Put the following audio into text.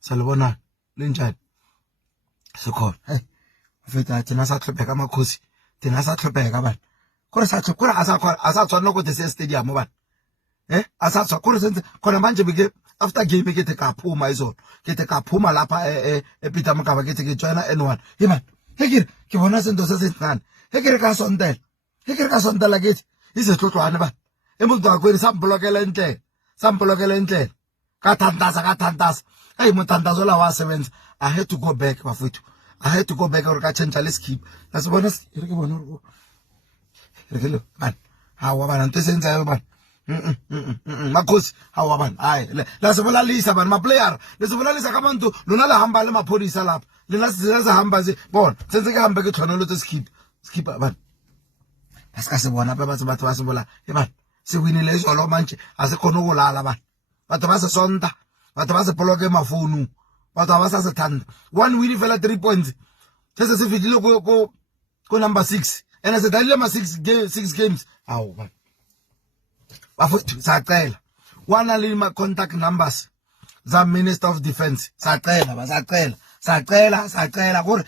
salibona linjani sikhona hey mfethu thina sahlupeka amakhosi thina sahlupeka bani kore asatshwana go the stadium bani asatshwa kore senze khona manje bike after game ke ka phuma izolo ke ka phuma lapha ePeter Mokaba ke joina N1 hey man hekere ke bona sento se sentana hekere ka sondela ke izetlotlwana ba emuntu akwena samblokela inhle ka thantaza hey muthandazo la wa sevenza I had to go back bafethu I had to go back or ka change let's keep nasibona re ke bona re lo man hawa bana nto senza bana makhosi hawa bana hayi la sibolalisa bana ma player lesibolalisa ka bantu lona la hamba le maphodisa lapha lena siza hamba ze bona senze ke hamba ke tshwanelo tse skip bana asika se bona ba batho ba se bola e bana se winile izolo manje asikhona ukulala bana batho ba se sonta batho ba se poloke mafonu batho ba sa se thanda one win fela 3 points tse se fitile ko number 6 and se dalile ma 6 games awu bana bafuthu sacela wana le ma contact numbers za Minister of Defence sacela gore